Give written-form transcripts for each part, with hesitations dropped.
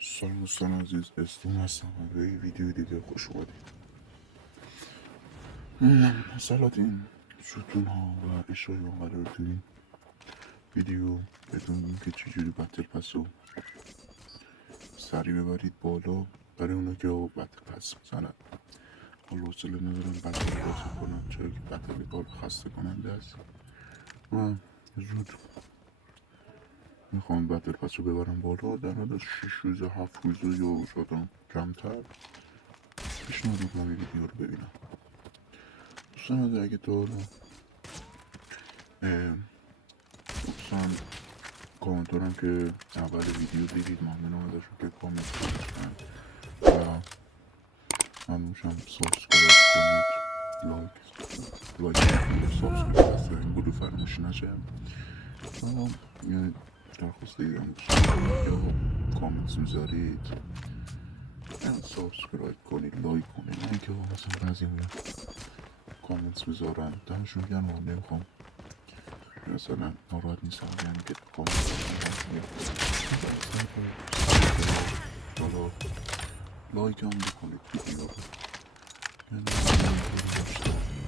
سلام دوستان عزیز، اسلام هستم و به یه ویدیو دیگه خوش اومدید. سلاطین ستون ها و اشیای ما قرار تو این ویدیو بدونیم که چجوری بتل پس رو سریع ببرید بالا برای اونا که بتل پس میزنن. حالا حوصله ندارم بتل بازی کنم چرا که بتل کار خسته کننده است و زود میخوام بتل پس رو ببرم بالا. در حد 6 روز 7 روز یا شاید کمتر پیشنهاد میکنم این ویدیو رو ببینم. دوستان اگه تا حالا دوستان کامنت دارم که اول ویدیو دیدید ممنونم ازشون که کامنت گذاشتن و ممنونشم سابسکرایب کنید، لایک کنید، سابسکرایب هست این بودو فراموش نشه. و یه درخواست دیگه هم داشتم که کامنت میذارید سابسکرایب کنید، لایک کنید، نه اینکه مثلا بعضی کامنت میذارن دمشون گرم و نمیخوام مثلا ناراحت نیستم یعنی که کامنت حالا لایک هم بکنید ویدیو رو، یعنی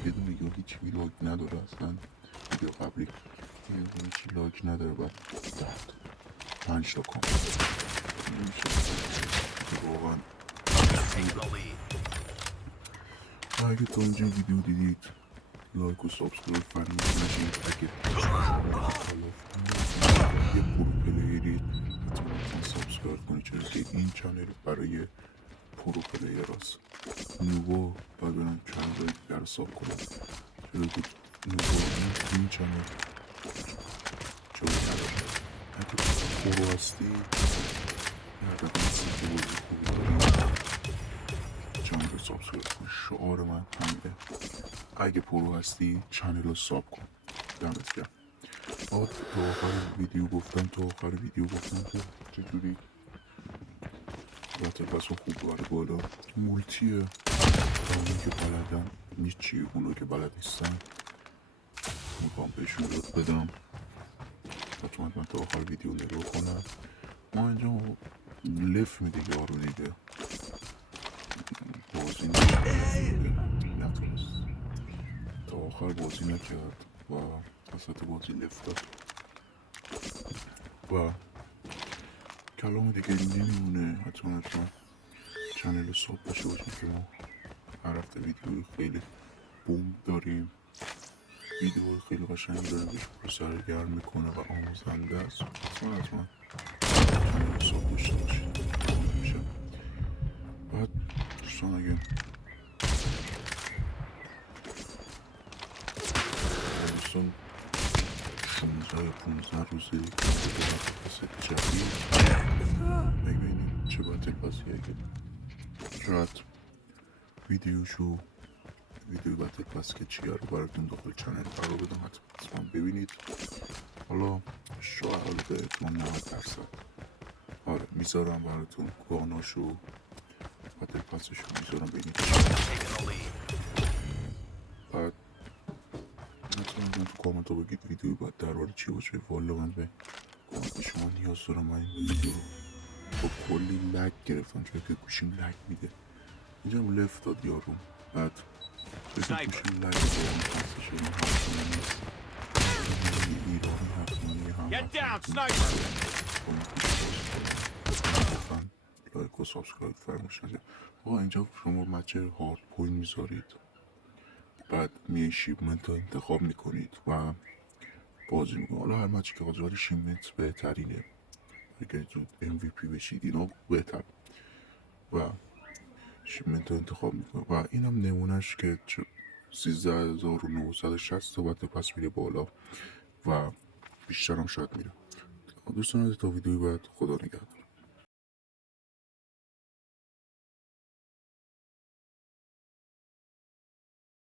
یه دونه یا هیچی لایک نداره اصلا ویدیو قبلی یه دونه هیچی لایک نداره بعد 5 تا کامنت واقعا. و اگه تا اینجا ویدیو دیدید لایک و سابسکرایب فرمودید نشید. اگه یه پرو پلیرید حتما سابسکرایب کنید چرا که این چنل برای پرو پلیر هست. نوبا باید برم چنل دیگر ساب کنم چرا که نوبا این چنل جایی نداره. اگه پرو هستی یا دقیقا سیتی بازی خوبی داری چنل رو سابسکرایب کن. شعار من همینه، اگه پرو هستی چنل رو ساب کن. دمت گرم. تا آخر ویدیو گفتم که چجوری بتل پس رو خوب ببره بالا. مولتیه اونی که بلدن هیچی، اونو که بلد نیستن میخوام بهشون یاد بدم. حتما من تا آخر ویدیو نگاه کنم. ما اینجا لف میده یارو دیگه بازی نتونست تا آخر بازی نکرد و وسط بازی لف داد و کلام دیگه نمیمونه. حتما چنل ساب داشته باشیم که ما هر هفته ویدیوی خیلی بوم داریم، ویدیوهای خیلی قشنگی داریم بهش پر سرگرم میکنه و آموزنده است. حتما چنل ساب داشته باشید میشه. بعد دوستان اگه دوستان 16 یا 15 روزی پس جدید ببینیم چه بتل پسی اگه شاید ویدیو بتل پس که چیه رو براتون داخل چنل قرار بدم. حتما ببینید. حالا شاید به احتمال 90% آره میذارم براتون گاناشو بتل پسشو میذارم ببینید. بعد حتما تو کامنت ها بگید ویدیو باید در حال چی باشه. والا من به کامنت شما نیاز دارم. من این ویدیو رو با کلی لگ گرفتم چون که گوشیم لگ میده. اینجا هم لفت داد یارو. بعد بگید گوشیم لگ میده هم خستش این حرفانه نیست. ایرانی حرفانه هم لایک و سابسکرایب فرموش نشه. آقا اینجا شما مچه هارد پوینت میذارید بعد میای شیپمنت رو انتخاب میکنید و بازی میکنید. حالا هر مچی که قاضی شیپمنت بهترینه اگه زود MVP بشید اینا بهتر و شیپمنت رو انتخاب میکنید و این هم نمونهش که 13960 تا بتل پس میره بالا و بیشتر هم شاید میره. دوستان تا ویدیوی بعد خدا نگهدار.